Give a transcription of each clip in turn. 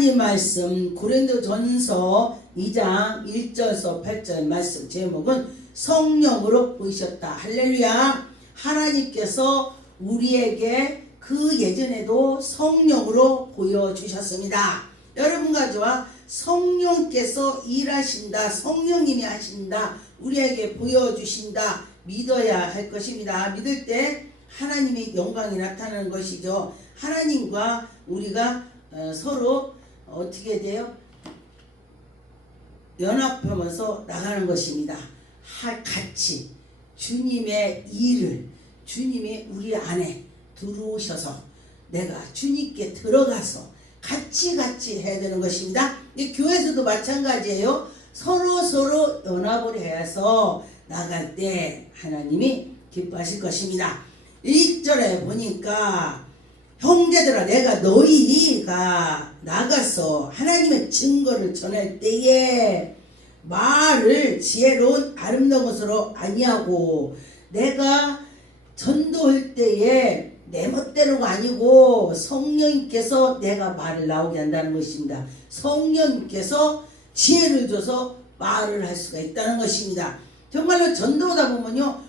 하나님 말씀 고린도 전서 2장 1절서 8절 말씀 제목은 성령으로 보이셨다. 할렐루야. 하나님께서 우리에게 그 예전에도 성령으로 보여주셨습니다. 여러분과 저와 성령께서 일하신다. 성령님이 하신다. 우리에게 보여주신다. 믿어야 할 것입니다. 믿을 때 하나님의 영광이 나타나는 것이죠. 하나님과 우리가 어, 서로 어떻게 돼요? 연합하면서 나가는 것입니다. 하- 같이 주님의 일을 주님이 우리 안에 들어오셔서 내가 주님께 들어가서 같이 같이 해야 되는 것입니다. 이 교회에서도 마찬가지예요. 서로 서로 연합을 해서 나갈 때 하나님이 기뻐하실 것입니다. 1절에 보니까 형제들아 내가 너희가 나가서 하나님의 증거를 전할 때에 말을 지혜로운 아름다운 것으로 아니하고 내가 전도할 때에 내 멋대로가 아니고 성령님께서 내가 말을 나오게 한다는 것입니다. 성령님께서 지혜를 줘서 말을 할 수가 있다는 것입니다. 정말로 전도하다 보면요. 와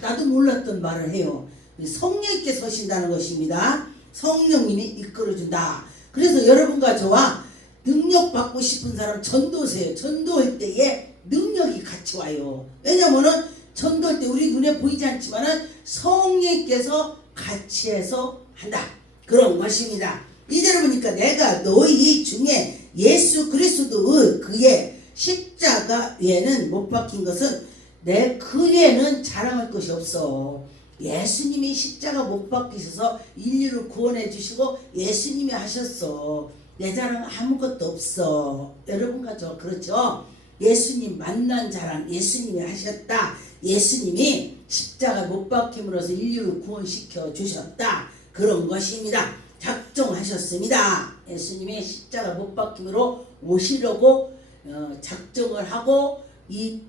나도 몰랐던 말을 해요. 성령님께 서신다는 것입니다. 성령님이 이끌어준다. 그래서 여러분과 저와 능력 받고 싶은 사람 전도세요. 전도할 때에 능력이 같이 와요. 왜냐면은 전도할 때 우리 눈에 보이지 않지만은 성령께서 같이 해서 한다. 그런 것입니다. 이제를 보니까 내가 너희 중에 예수 그리스도의 그의 십자가 외에는 못 박힌 것은 내그 외에는 자랑할 것이 없어. 예수님이 십자가 못 박히셔서 인류를 구원해 주시고 예수님이 하셨어. 내 자랑 아무것도 없어. 여러분과 저 그렇죠? 예수님 만난 자랑 예수님이 하셨다. 예수님이 십자가 못 박힘으로써 인류를 구원시켜 주셨다. 그런 것입니다. 작정하셨습니다. 예수님이 십자가 못 박힘으로 오시려고 어, 작정을 하고 이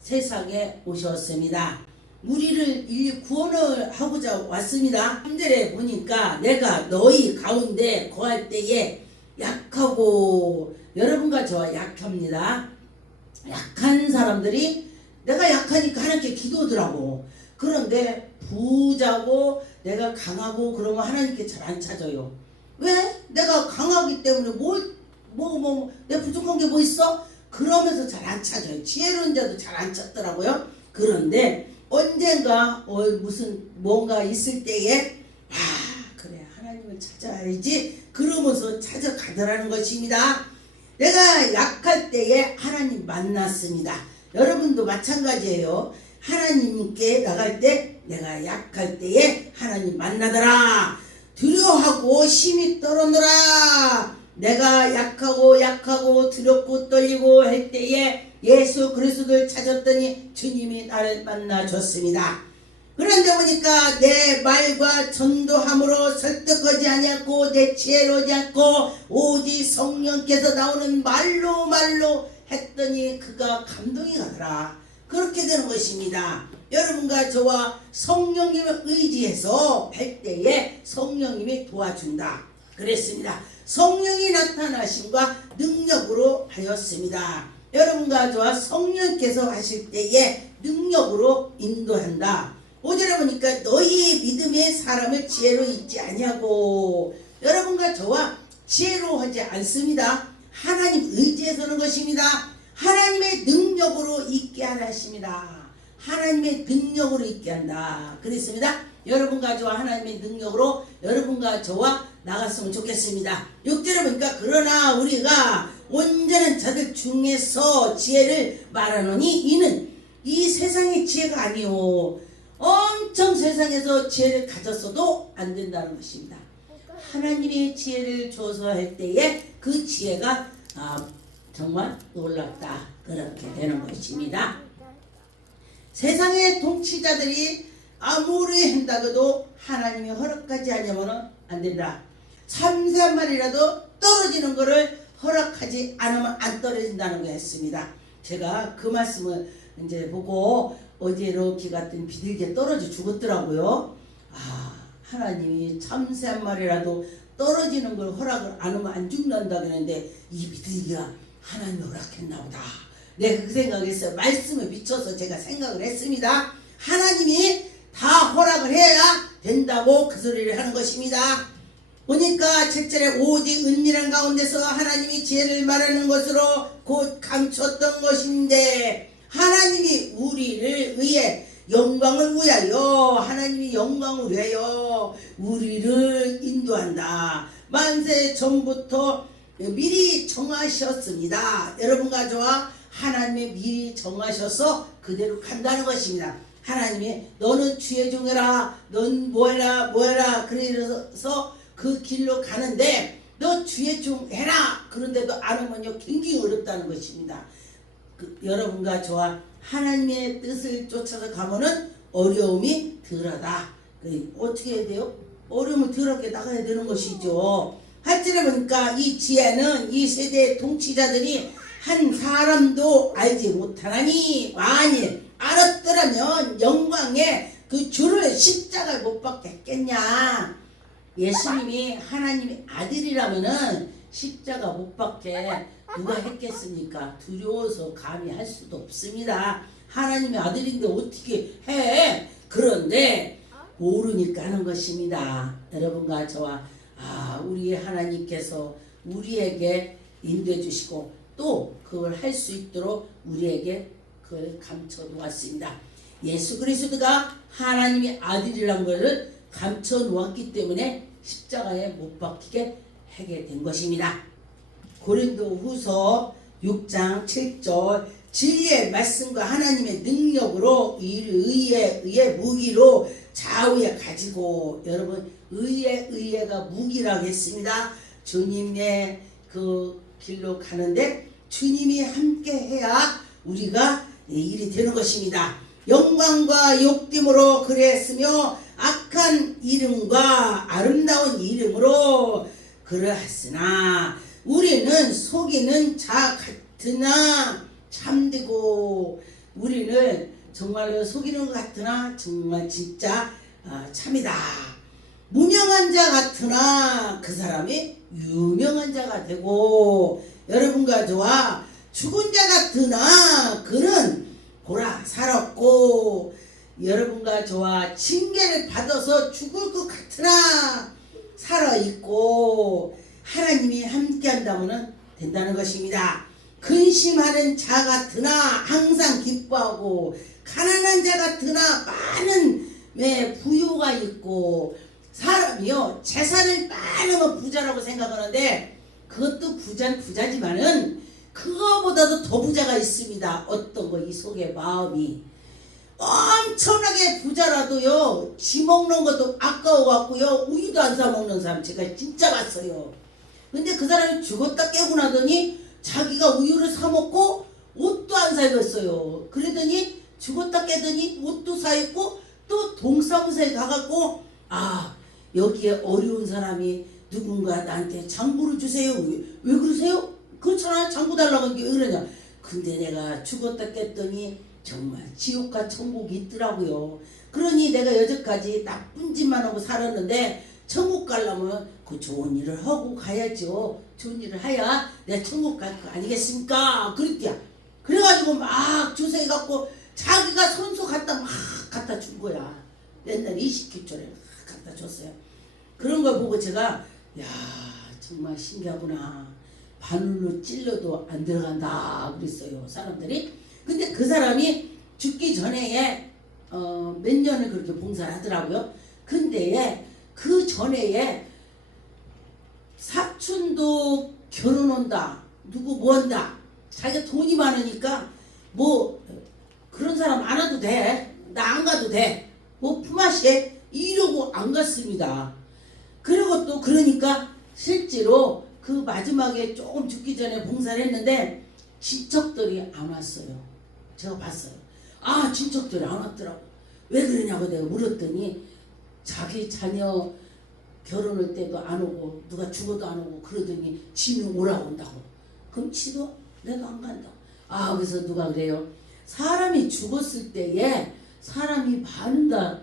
세상에 오셨습니다. 우리를 인류 구원을 하고자 왔습니다. 3절에 보니까 내가 너희 가운데 거할 때에 약하고 여러분과 저와 약합니다. 약한 사람들이 내가 약하니까 하나님께 기도하더라고. 그런데 부자고 내가 강하고 그러면 하나님께 잘 안 찾아요. 왜? 내가 강하기 때문에 뭘, 뭐, 뭐, 내 부족한 게 뭐 있어? 그러면서 잘 안 찾아요. 지혜로운 자도 잘 안 찾더라고요. 그런데 언젠가 어, 무슨 뭔가 있을 때에 아 그래 하나님을 찾아야지 그러면서 찾아가더라는 것입니다. 내가 약할 때에 하나님 만났습니다. 여러분도 마찬가지예요. 하나님께 나갈 때 내가 약할 때에 하나님 만나더라. 두려워하고 힘이 떨어노라. 내가 약하고 약하고 두렵고 떨리고 할 때에 예수 그리스도를 찾았더니 주님이 나를 만나 줬습니다. 그런데 보니까 내 말과 전도함으로 설득하지 아니었고 내 지혜로지 않고 오직 성령께서 나오는 말로 말로 했더니 그가 감동이 가더라. 그렇게 되는 것입니다. 여러분과 저와 성령님을 의지해서 할 때에 성령님이 도와준다. 그랬습니다. 성령이 나타나심과 능력으로 하였습니다. 여러분과 저와 성령께서 하실 때에 능력으로 인도한다. 5절에 보니까 너희 믿음의 사람을 지혜로 잊지 아니하고 여러분과 저와 지혜로 하지 않습니다. 하나님 의지해서는 것입니다. 하나님의 능력으로 있게 하십니다. 하나님의 능력으로 있게 한다. 그랬습니다. 여러분과 저와 하나님의 능력으로 여러분과 저와 나갔으면 좋겠습니다. 6절에 보니까 그러나 우리가 온전한 자들 중에서 지혜를 말하노니 이는 이 세상의 지혜가 아니오. 엄청 세상에서 지혜를 가졌어도 안 된다는 것입니다. 하나님의 지혜를 줘서 할 때에 그 지혜가 아, 정말 놀랍다. 그렇게 되는 것입니다. 세상의 통치자들이 아무리 한다고도 하나님이 허락하지 않으면 안 된다. 마리라도 떨어지는 것을 허락하지 않으면 안 떨어진다는 거 했습니다. 제가 그 말씀을 이제 보고 어제로 기 같은 비둘기에 떨어져 죽었더라고요. 아, 하나님이 참새 한 마리라도 떨어지는 걸 허락을 안 하면 안 죽는다 그러는데 이 믿음이가 하나님이 허락했나 보다. 내가 그 생각했어요. 말씀에 비춰서 제가 생각을 했습니다. 하나님이 다 허락을 해야 된다고 그 소리를 하는 것입니다. 보니까 7절에 오직 은밀한 가운데서 하나님이 지혜를 말하는 것으로 곧 감췄던 것인데 하나님이 우리를 위해 영광을 위하여 하나님이 영광을 위하여 우리를 인도한다. 만세 전부터 미리 정하셨습니다. 여러분과 저와 하나님의 미리 정하셔서 그대로 간다는 것입니다. 하나님이 너는 주의 종해라 넌 뭐해라 뭐해라 그래서 그 길로 가는데 너 주의 종 해라 그런데도 안 하면요 굉장히 어렵다는 것입니다. 그, 여러분과 저와 하나님의 뜻을 쫓아서 가면은 어려움이 덜하다. 그, 어떻게 해야 돼요? 어려움을 덜하게 나가야 되는 것이죠. 할지를 보니까 이 지혜는 이 세대의 통치자들이 한 사람도 알지 못하나니 만일 알았더라면 영광의 그 주를 십자가에 못 박게 했겠냐. 예수님이 하나님의 아들이라면은 십자가 못 박게 누가 했겠습니까? 두려워서 감히 할 수도 없습니다. 하나님의 아들인데 어떻게 해? 그런데 모르니까 하는 것입니다. 여러분과 저와 아 우리 하나님께서 우리에게 인도해 주시고 또 그걸 할 수 있도록 우리에게 그걸 감춰 놓았습니다. 예수 그리스도가 하나님의 아들이란 것을 감춰 놓았기 때문에 십자가에 못 박히게 하게 된 것입니다. 고린도 후서 6장 7절 진리의 말씀과 하나님의 능력으로 이 의의 의의 무기로 좌우에 가지고 여러분 의의 의의가 무기라고 했습니다. 주님의 그 길로 가는데 주님이 함께 해야 우리가 일이 되는 것입니다. 영광과 욕됨으로 그랬으며 악한 이름과 아름다운 이름으로 그러했으나 우리는 속이는 자 같으나 참되고 우리는 정말로 속이는 것 같으나 정말 진짜 아, 참이다. 무명한 자 같으나 그 사람이 유명한 자가 되고 여러분과 저와 죽은 자 같으나 그는 보라 살았고 여러분과 저와 징계를 받아서 죽을 것 같으나 살아 있고 하나님이 함께 한다면 된다는 것입니다. 근심하는 자 같으나 항상 기뻐하고 가난한 자 같으나 많은 네, 부유가 있고 사람이요 재산을 많으면 부자라고 생각하는데 그것도 부자는 부자지만은 그거보다도 더 부자가 있습니다. 어떤 거 이 속에 마음이 엄청나게 부자라도요 지 먹는 것도 아까워 갖고요 우유도 안 사 먹는 사람 제가 진짜 봤어요. 근데 그 사람이 죽었다 깨고 나더니 자기가 우유를 사 먹고 옷도 안 사 입었어요. 그러더니 죽었다 깨더니 옷도 사 입고 또 동사무소에 가갖고 아 여기에 어려운 사람이 누군가 나한테 장부를 주세요. 왜, 왜 그러세요? 그렇잖아 장부 달라고 이게 왜 그러냐. 근데 내가 죽었다 깼더니 정말 지옥과 천국이 있더라고요. 그러니 내가 여태까지 나쁜 짓만 하고 살았는데 천국 가려면 그 좋은 일을 하고 가야죠. 좋은 일을 해야 내가 천국 갈 거 아니겠습니까? 그랬대야. 그래가지고 막 주세해 갖고 자기가 선수 갖다 막 갖다 준 거야. 옛날 20킬조를 막 갖다 줬어요. 그런 걸 보고 제가 야 정말 신기하구나. 바늘로 찔러도 안 들어간다 그랬어요 사람들이. 근데 그 사람이 죽기 전에 어, 몇 년을 그렇게 봉사를 하더라고요. 근데 그 전에 사촌도 결혼 온다. 누구 뭐 한다. 자기가 돈이 많으니까 뭐 그런 사람 안 와도 돼. 나 안 가도 돼. 뭐 품앗이 이러고 안 갔습니다. 그리고 또 그러니까 실제로 그 마지막에 조금 죽기 전에 봉사를 했는데 친척들이 안 왔어요. 제가 봤어요. 아 친척들이 안 왔더라고. 왜 그러냐고 내가 물었더니 자기 자녀 결혼할 때도 안 오고 누가 죽어도 안 오고 그러더니 지는 오라고 온다고. 그럼 지도 내가 안 간다. 아 그래서 누가 그래요. 사람이 죽었을 때에 사람이 반다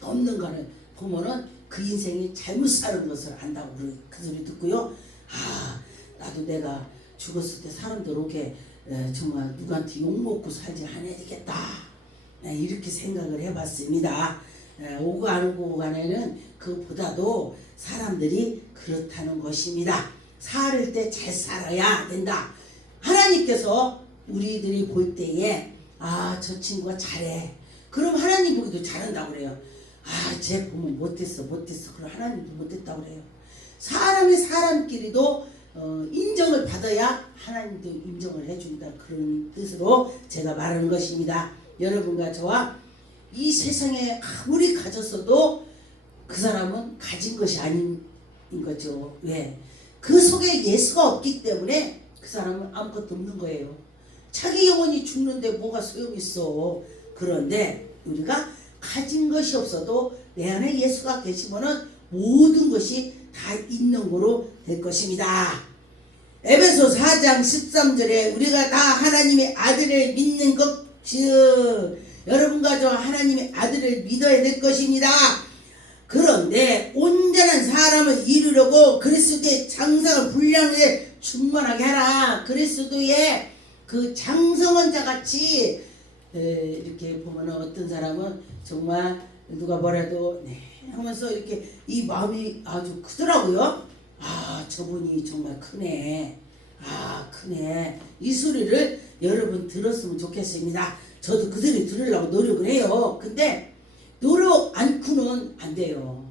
없는가를 보면은 그 인생이 잘못 사는 것을 안다고 그, 그 소리 듣고요. 아 나도 내가 죽었을 때 사람들 오게 에, 정말 누구한테 욕먹고 살지 않아야 되겠다. 네, 이렇게 생각을 해봤습니다. 에, 오고 안 오고 간에는 그보다도 사람들이 그렇다는 것입니다. 살을 때 잘 살아야 된다. 하나님께서 우리들이 볼 때에 아 저 친구가 잘해. 그럼 하나님 보기도 잘한다고 그래요. 아쟤 보면 못했어 못했어. 그럼 하나님도 못했다고 그래요. 사람이 사람끼리도 어, 인정을 받아야 하나님도 인정을 해준다 그런 뜻으로 제가 말하는 것입니다. 여러분과 저와 이 세상에 아무리 가졌어도 그 사람은 가진 것이 아닌 거죠. 왜? 그 속에 예수가 없기 때문에 그 사람은 아무것도 없는 거예요. 자기 영혼이 죽는데 뭐가 소용있어. 그런데 우리가 가진 것이 없어도 내 안에 예수가 계시면은 모든 것이 다 있는 거로 될 것입니다. 에베소 4장 13절에 우리가 다 하나님의 아들을 믿는 것, 즉, 여러분과 저 하나님의 아들을 믿어야 될 것입니다. 그런데 온전한 사람을 이루려고 그리스도의 장성한 분량을 충만하게 하라. 그리스도의 그 장성원자 같이 에, 이렇게 보면 어떤 사람은 정말 누가 뭐라도 네 하면서 이렇게 이 마음이 아주 크더라고요. 아 저분이 정말 크네. 아 크네. 이 소리를 여러분 들었으면 좋겠습니다. 저도 그 소리 들으려고 노력을 해요. 근데 노력 않고는 안 돼요.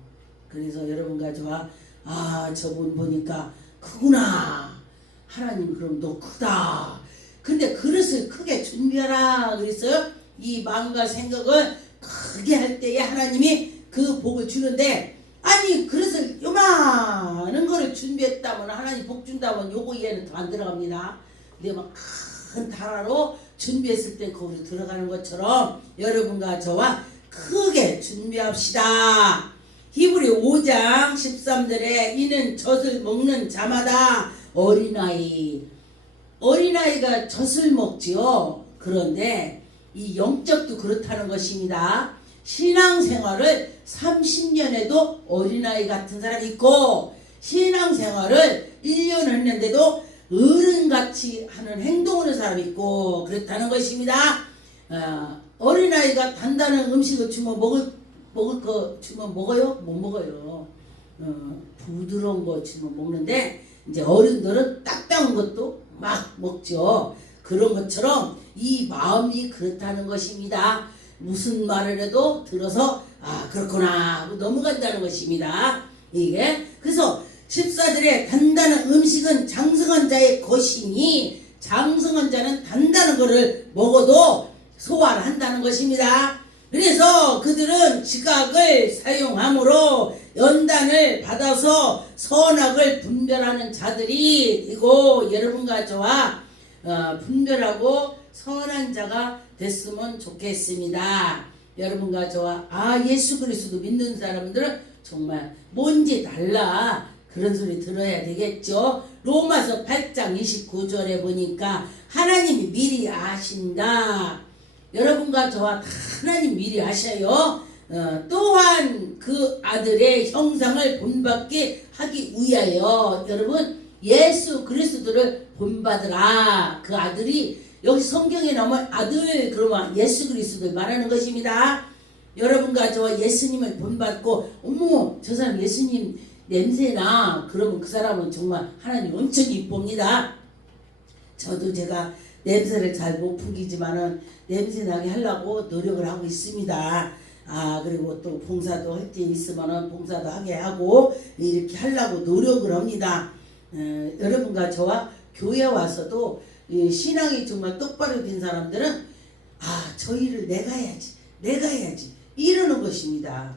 그래서 여러분과 저와 아 저분 보니까 크구나. 하나님 그럼 너 크다. 근데 그릇을 크게 준비하라 그랬어요. 이 마음과 생각을 크게 할 때에 하나님이 그 복을 주는데 아니 그릇을 요만한 거를 준비했다면 하나님 복 준다면 요거 이해는 더 안 들어갑니다. 근데 막큰 다라로 준비했을 때 거기로 들어가는 것처럼 여러분과 저와 크게 준비합시다. 히브리 5장 13절에 이는 젖을 먹는 자마다 어린아이 어린아이가 젖을 먹지요. 그런데 이 영적도 그렇다는 것입니다. 신앙생활을 30년에도 어린아이 같은 사람이 있고 신앙생활을 1년 했는데도 어른같이 하는 행동을 하는 사람이 있고 그렇다는 것입니다. 어, 어린아이가 단단한 음식을 주면 먹을 먹을 거 주면 먹어요? 못 먹어요. 어, 부드러운 거 주면 먹는데 이제 어른들은 딱딱한 것도 막 먹죠. 그런 것처럼 이 마음이 그렇다는 것입니다. 무슨 말을 해도 들어서 아 그렇구나 하고 넘어간다는 것입니다. 이게 그래서 14절에 단단한 음식은 장성한 자의 것이니 장성한 자는 단단한 것을 먹어도 소화를 한다는 것입니다. 그래서 그들은 지각을 사용함으로 연단을 받아서 선악을 분별하는 자들이고 여러분과 저와 어, 분별하고 선한 자가 됐으면 좋겠습니다. 여러분과 저와 아 예수 그리스도 믿는 사람들은 정말 뭔지 달라 그런 소리 들어야 되겠죠. 로마서 8장 29절에 보니까 하나님이 미리 아신다. 여러분과 저와 다 하나님 미리 아셔요. 어, 또한 그 아들의 형상을 본받게 하기 위하여 여러분 예수 그리스도를 본받으라. 그 아들이 여기 성경에 나오면 아들 그러면 예수 그리스도를 말하는 것입니다. 여러분과 저와 예수님을 본받고 어머 저 사람 예수님 냄새나 그러면 그 사람은 정말 하나님 엄청 이쁩니다. 저도 제가 냄새를 잘 못 풍기지만은 냄새 나게 하려고 노력을 하고 있습니다. 아 그리고 또 봉사도 할 때 있으면은 봉사도 하게 하고 이렇게 하려고 노력을 합니다. 어, 여러분과 저와 교회 와서도 이 신앙이 정말 똑바로 된 사람들은 아 저 일을 내가 해야지 내가 해야지 이러는 것입니다.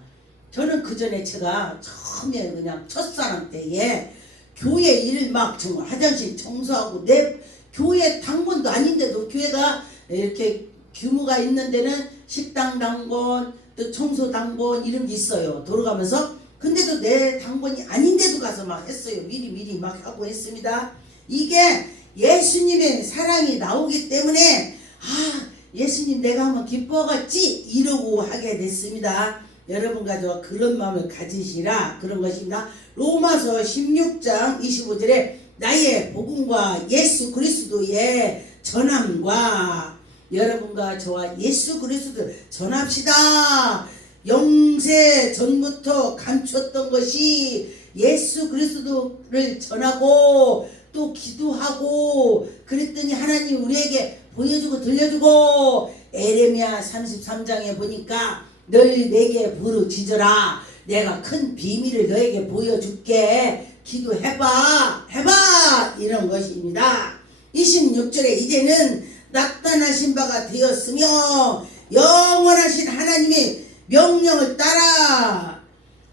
저는 그 전에 제가 처음에 그냥 첫사랑 때에 교회 일 막 정말 화장실 청소하고 내 교회 당번도 아닌데도 교회가 이렇게 규모가 있는 데는 식당 당번 또 청소 당번 이런 게 있어요. 돌아가면서 근데도 내 당번이 아닌데도 가서 막 했어요. 미리 미리 막 하고 했습니다. 이게 예수님의 사랑이 나오기 때문에 아 예수님 내가 한번 기뻐갔지 이러고 하게 됐습니다. 여러분과 저와 그런 마음을 가지시라 그런 것입니다. 로마서 16장 25절에 나의 복음과 예수 그리스도의 전함과 여러분과 저와 예수 그리스도 전합시다. 영세 전부터 감췄던 것이 예수 그리스도를 전하고 또 기도하고 그랬더니 하나님 우리에게 보여주고 들려주고 에레미야 33장에 보니까 널 내게 부르짖어라. 내가 큰 비밀을 너에게 보여줄게. 기도해봐. 해봐. 이런 것입니다. 26절에 이제는 나타나신 바가 되었으며 영원하신 하나님의 명령을 따라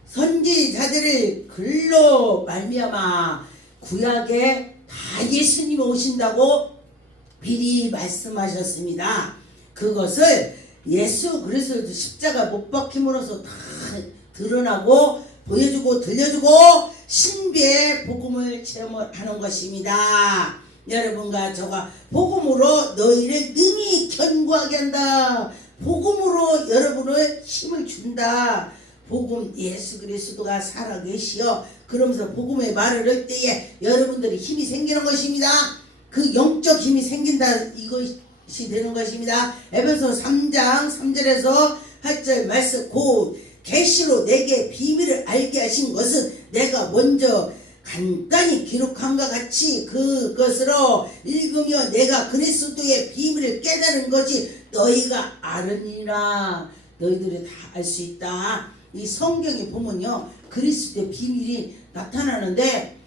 선지자들을 글로 말미암아 구약에 다 예수님이 오신다고 미리 말씀하셨습니다. 그것을 예수 그리스도 십자가 못 박힘으로써 다 드러나고 보여주고 들려주고 신비의 복음을 체험하는 것입니다. 여러분과 저가 복음으로 너희를 능히 견고하게 한다. 복음으로 여러분을 힘을 준다. 복음 예수 그리스도가 살아계시어 그러면서 복음의 말을 할 때에 여러분들이 힘이 생기는 것입니다. 그 영적 힘이 생긴다 이것이 되는 것입니다. 에베소 3장 3절에서 8절 말씀 고 계시로 내게 비밀을 알게 하신 것은 내가 먼저 간단히 기록한과 같이 그것으로 읽으며 내가 그리스도의 비밀을 깨달은 것이 너희가 아느니라 너희들이 다 알 수 있다. 이 성경에 보면요 그리스도의 비밀이 나타나는데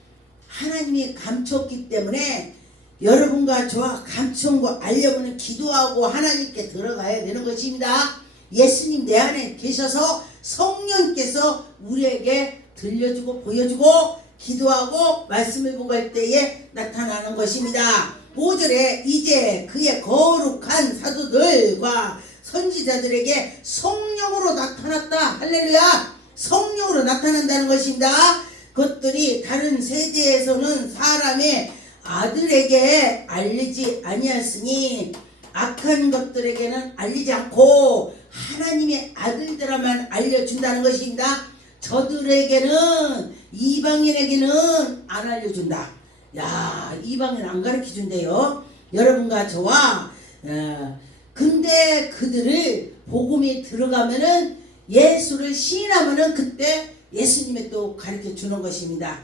하나님이 감췄기 때문에 여러분과 저와 감춘 거 알려보는 기도하고 하나님께 들어가야 되는 것입니다. 예수님 내 안에 계셔서 성령께서 우리에게 들려주고 보여주고 기도하고 말씀을 보고 할 때에 나타나는 것입니다. 5절에 이제 그의 거룩한 사도들과 선지자들에게 성령으로 나타났다. 할렐루야. 성령으로 나타난다는 것입니다. 그것들이 다른 세대에서는 사람의 아들에게 알리지 아니하였으니 악한 것들에게는 알리지 않고 하나님의 아들들에만 알려준다는 것입니다. 저들에게는 이방인에게는 안 알려준다. 야 이방인 안 가르쳐 준대요. 여러분과 저와 어, 근데 그들을 복음이 들어가면은 예수를 시인하면은 그때 예수님의 또 가르쳐 주는 것입니다.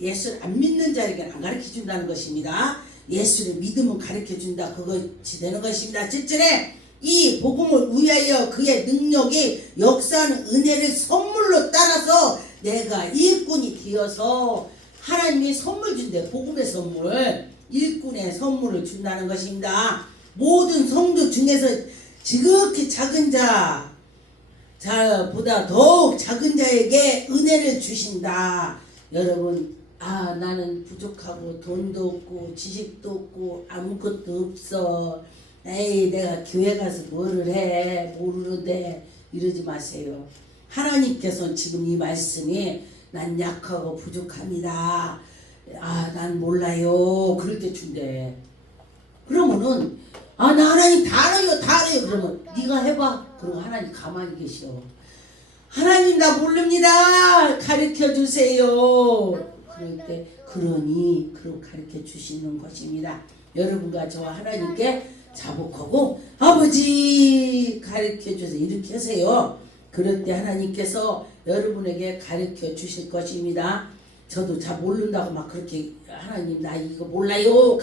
예수를 안 믿는 자에게는 안 가르쳐 준다는 것입니다. 예수를 믿으면 가르쳐 준다. 그것이 되는 것입니다. 7절에 이 복음을 위하여 그의 능력이 역사하는 은혜를 선물로 따라서 내가 일꾼이 되어서 하나님이 선물 준대. 복음의 선물. 일꾼의 선물을 준다는 것입니다. 모든 성도 중에서 지극히 작은 자, 자보다 더욱 작은 자에게 은혜를 주신다. 여러분, 아, 나는 부족하고 돈도 없고 지식도 없고 아무것도 없어. 에이, 내가 교회 가서 뭐를 해? 모르는데 이러지 마세요. 하나님께서 지금 이 말씀이 난 약하고 부족합니다. 아, 난 몰라요. 그럴 때 준대. 그러면은 아, 나 하나님 다 알아요, 다 알아요. 그러면 네가 해봐. 그리고 하나님 가만히 계셔. 하나님 나 모릅니다. 가르쳐 주세요. 그럴 때 그러니 그럼 가르쳐 주시는 것입니다. 여러분과 저와 하나님께 자복하고 아버지 가르쳐 주세요. 이렇게 하세요. 그럴 때 하나님께서 여러분에게 가르쳐 주실 것입니다. 저도 잘 모른다고 막 그렇게 하나님 나 이거 몰라요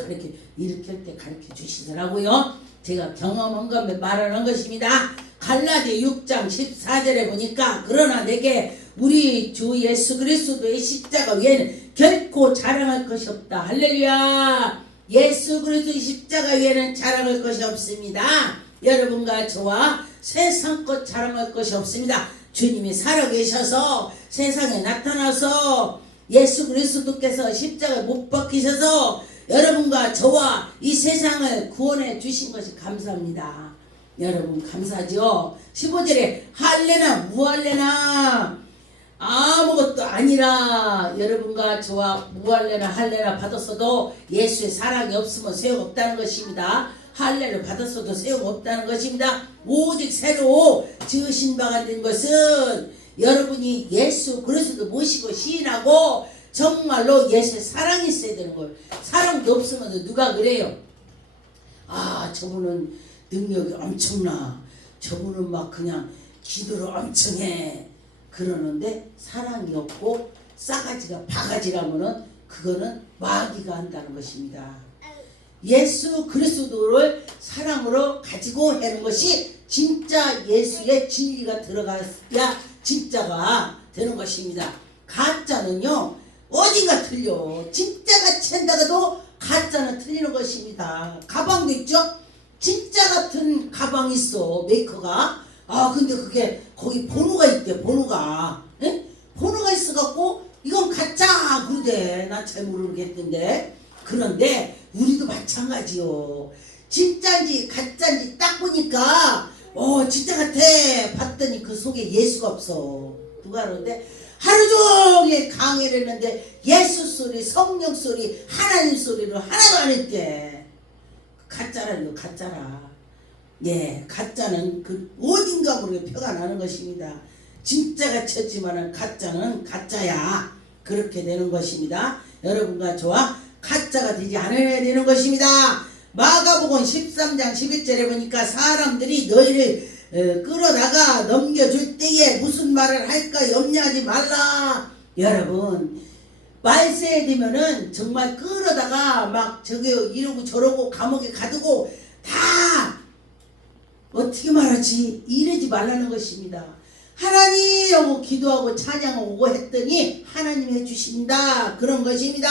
이렇게 할때 가르쳐 주시더라고요. 제가 경험한 것 말하는 것입니다. 갈라디 6장 14절에 보니까 그러나 내게 우리 주 예수 그리스도의 십자가 외에는 결코 자랑할 것이 없다. 할렐루야. 예수 그리스도의 십자가 외에는 자랑할 것이 없습니다. 여러분과 저와 세상 것 자랑할 것이 없습니다. 주님이 살아계셔서 세상에 나타나서 예수 그리스도께서 십자가에 못 박히셔서 여러분과 저와 이 세상을 구원해 주신 것이 감사합니다. 여러분 감사죠? 15절에 할래나 무할래나 아무것도 아니라 여러분과 저와 무할래나 할래나 받았어도 예수의 사랑이 없으면 소용없다는 것입니다. 할례를 받았어도 소용없다는 것입니다. 오직 새로 지으신 바가 된 것은 여러분이 예수 그리스도 모시고 시인하고 정말로 예수의 사랑이 있어야 되는 거예요. 사랑도 없으면 누가 그래요? 아 저분은 능력이 엄청나. 저분은 막 그냥 기도를 엄청 해. 그러는데 사랑이 없고 싸가지가 바가지라면은 그거는 마귀가 한다는 것입니다. 예수 그리스도를 사랑으로 가지고 하는 것이 진짜 예수의 진리가 들어가야 진짜가 되는 것입니다. 가짜는요 어딘가 틀려. 진짜 같이 한다가도 가짜는 틀리는 것입니다. 가방도 있죠? 진짜 같은 가방 있어 메이커가. 아 근데 그게 거기 번호가 있대 번호가. 에? 번호가 있어갖고 이건 가짜 그러대. 나 잘 모르겠던데. 그런데 우리도 마찬가지요. 진짜인지 가짜인지 딱 보니까 어 진짜 같아 봤더니 그 속에 예수가 없어. 누가 그러는데 하루 종일 강의를 했는데 예수 소리, 성령 소리, 하나님 소리를 하나도 안 했대. 가짜라는 거 가짜라. 예, 가짜는 그 어딘가 모르게 표가 나는 것입니다. 진짜가 쳤지만은 가짜는 가짜야. 그렇게 되는 것입니다. 여러분과 저와 가짜가 되지 않아야 되는 것입니다. 마가복음 13장 11절에 보니까 사람들이 너희를 어, 끌어다가 넘겨줄 때에 무슨 말을 할까 염려하지 말라. 여러분 말세에 되면은 정말 끌어다가 막 저기 이러고 저러고 감옥에 가두고 다 어떻게 말하지 이러지 말라는 것입니다. 하나님 하고 기도하고 찬양하고 했더니 하나님 해주신다 그런 것입니다.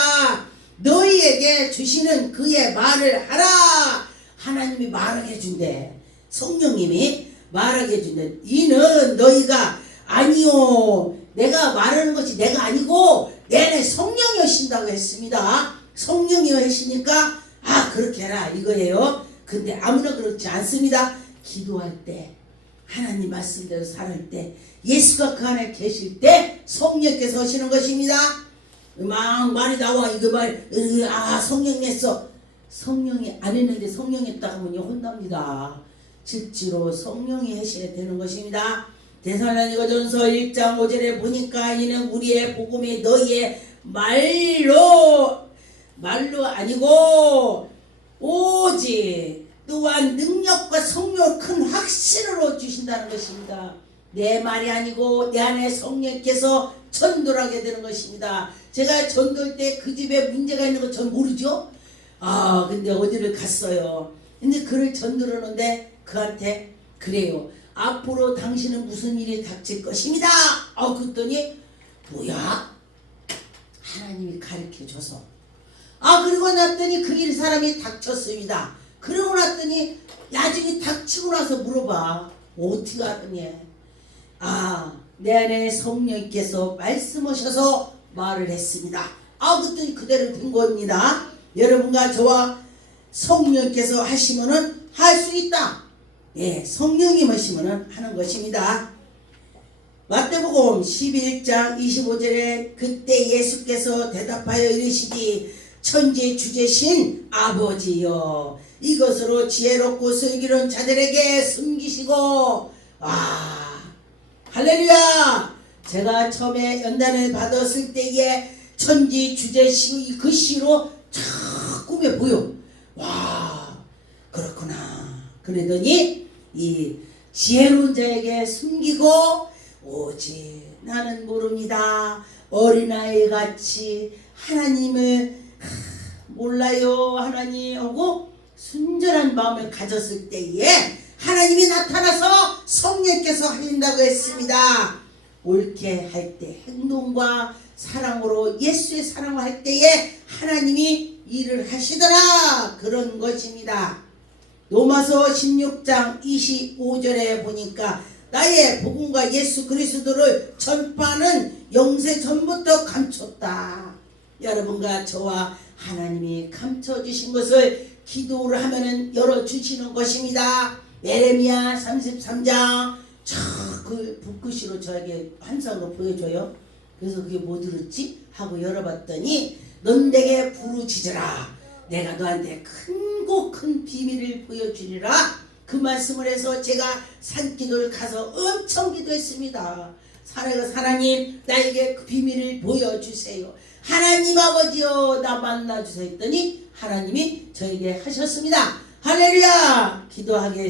너희에게 주시는 그의 말을 하라. 하나님이 말하게 해준대. 성령님이 말하게 해준대. 이는 너희가 아니요. 내가 말하는 것이 내가 아니고 내내 성령이 하신다고 했습니다. 성령이 하시니까 아 그렇게 해라 이거예요. 근데 아무나 그렇지 않습니다. 기도할 때 하나님 말씀대로 살할 때 예수가 그 안에 계실 때 성령께서 하시는 것입니다. 막 많이 나와 이거 말아 성령 냈어 성령이 안 했는데 성령 했다 하면 혼납니다. 실제로 성령이 하셔야 되는 것입니다. 대살라니가 전서 1장 5절에 보니까 이는 우리의 복음이 너희의 말로 말로 아니고 오직 또한 능력과 성령을 큰 확신으로 주신다는 것입니다. 내 말이 아니고 내 안에 성령께서 전도하게 되는 것입니다. 제가 전도할 때 그 집에 문제가 있는 거 전 모르죠? 아, 근데 어디를 갔어요. 근데 그를 전도하는데 그한테 그래요. 앞으로 당신은 무슨 일이 닥칠 것입니다. 아, 그랬더니 뭐야? 하나님이 가르쳐 줘서. 아, 그리고 났더니 그 일 사람이 닥쳤습니다. 그러고 났더니 나중에 닥치고 나서 물어봐. 어떻게 하느냐? 아, 내 안에 성령께서 말씀하셔서 말을 했습니다. 아, 그랬더니 그대로 된 겁니다. 여러분과 저와 성령께서 하시면은 할 수 있다. 예, 성령이 하시면은 하는 것입니다. 마태복음 11장 25절에 그때 예수께서 대답하여 이르시기 천지 주제신 아버지여 이것으로 지혜롭고 슬기로운 자들에게 숨기시고 와 할렐루야! 제가 처음에 연단을 받았을 때에 천지 주제시 그 시로 쫙 꿈에 보여. 와 그렇구나. 그러더니 이 지혜로운 자에게 숨기고 오직 나는 모릅니다. 어린아이 같이 하나님을 하, 몰라요 하나님 하고 순전한 마음을 가졌을 때에 하나님이 나타나서 성령께서 하신다고 했습니다. 옳게 할 때 행동과 사랑으로 예수의 사랑을 할 때에 하나님이 일을 하시더라 그런 것입니다. 로마서 16장 25절에 보니까 나의 복음과 예수 그리스도를 전파하는 영세 전부터 감췄다. 여러분과 저와 하나님이 감춰주신 것을 기도를 하면은 열어주시는 것입니다. 예레미야 33장 저그 붓글씨로 저에게 환상으로 보여줘요. 그래서 그게 뭐 들었지? 하고 열어봤더니 넌 내게 부르짖으라. 내가 너한테 큰고 큰 비밀을 보여주리라 그 말씀을 해서 제가 산기도를 가서 엄청 기도했습니다. 살아가 하나님 나에게 그 비밀을 보여주세요. 하나님 아버지여 나 만나주세요 했더니 하나님이 저에게 하셨습니다. 할렐루야 기도하겠습니다.